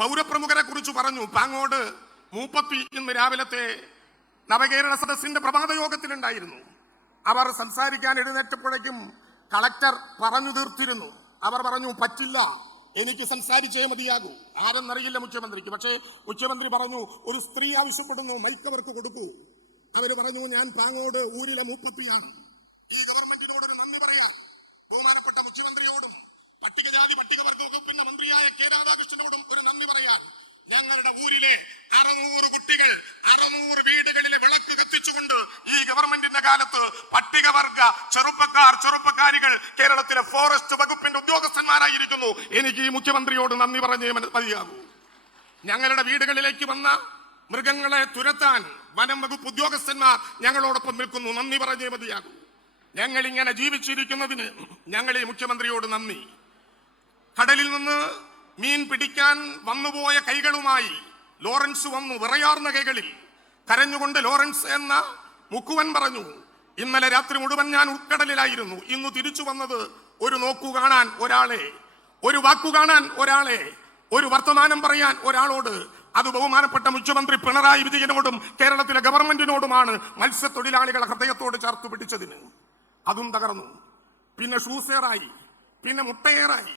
പൗരപ്രമുഖരെ കുറിച്ച് പറഞ്ഞു. പാങ്ങോട് മൂപ്പത്തി ഇന്ന് രാവിലത്തെ നവകേരള സദസ്സിന്റെ പ്രഭാത യോഗത്തിലുണ്ടായിരുന്നു. അവർ സംസാരിക്കാൻ എഴുന്നേറ്റപ്പോഴേക്കും കളക്ടർ പറഞ്ഞു തീർത്തിരുന്നു. അവർ പറഞ്ഞു, പറ്റില്ല, എനിക്ക് സംസാരിച്ചേ മതിയാകൂ. ആരെന്നറിയില്ല മുഖ്യമന്ത്രിക്ക്. പക്ഷേ മുഖ്യമന്ത്രി പറഞ്ഞു, ഒരു സ്ത്രീ ആവശ്യപ്പെടുന്നു, മൈക്ക് അവർക്ക് കൊടുക്കൂ. അവര് പറഞ്ഞു, ഞാൻ പാങ്ങോട് ഊരിലെ മൂപ്പത്തിയാണ്. ഈ ഗവൺമെന്റിനോടൊരു നന്ദി പറയാം. ബഹുമാനപ്പെട്ട മുഖ്യമന്ത്രിയോടും പട്ടികജാതി പട്ടികവർഗ വകുപ്പിന്റെ മന്ത്രിയായ കെ രാധാകൃഷ്ണനോടും ഒരു നന്ദി പറയാൻ. ഞങ്ങളുടെ ഊരിലെ 600 കുട്ടികൾ 600 വീടുകളിലെ വിളക്ക് കത്തിച്ചുകൊണ്ട് ഈ ഗവൺമെന്റിന്റെ കാലത്ത് പട്ടികവർഗ ചെറുപ്പക്കാരികൾ കേരളത്തിലെ ഫോറസ്റ്റ് വകുപ്പിന്റെ ഉദ്യോഗസ്ഥന്മാരായിരിക്കുന്നു. എനിക്ക് ഈ മുഖ്യമന്ത്രിയോട് നന്ദി പറഞ്ഞേ മതിയാകൂ. ഞങ്ങളുടെ വീടുകളിലേക്ക് വന്ന മൃഗങ്ങളെ തുരത്താൻ വനം വകുപ്പ് ഉദ്യോഗസ്ഥന്മാർ ഞങ്ങളോടൊപ്പം നിൽക്കുന്നു. നന്ദി പറഞ്ഞേ മതിയാകൂ. ഞങ്ങൾ ഇങ്ങനെ ജീവിച്ചിരിക്കുന്നതിന് ഞങ്ങൾ ഈ മുഖ്യമന്ത്രിയോട് നന്ദി. കടലിൽ നിന്ന് മീൻ പിടിക്കാൻ വന്നുപോയ കൈകളുമായി ലോറൻസ് വന്നു, വിറയാർന്ന കൈകളിൽ കരഞ്ഞുകൊണ്ട്. ലോറൻസ് എന്ന മുക്കുവൻ പറഞ്ഞു, ഇന്നലെ രാത്രി മുഴുവൻ ഞാൻ ഉൾക്കടലിലായിരുന്നു. ഇന്ന് തിരിച്ചു വന്നത് ഒരു നോക്കു കാണാൻ ഒരാളെ, ഒരു വാക്കു കാണാൻ ഒരാളെ, ഒരു വർത്തമാനം പറയാൻ ഒരാളോട്. അത് ബഹുമാനപ്പെട്ട മുഖ്യമന്ത്രി പിണറായി വിജയനോടും കേരളത്തിലെ ഗവൺമെന്റിനോടുമാണ്. മത്സ്യത്തൊഴിലാളികളെ ഹൃദയത്തോട് ചേർത്ത് പിടിച്ചതിന് അതും തകർന്നു. പിന്നെ ഷൂസേറായി, പിന്നെ മുട്ടയേറായി.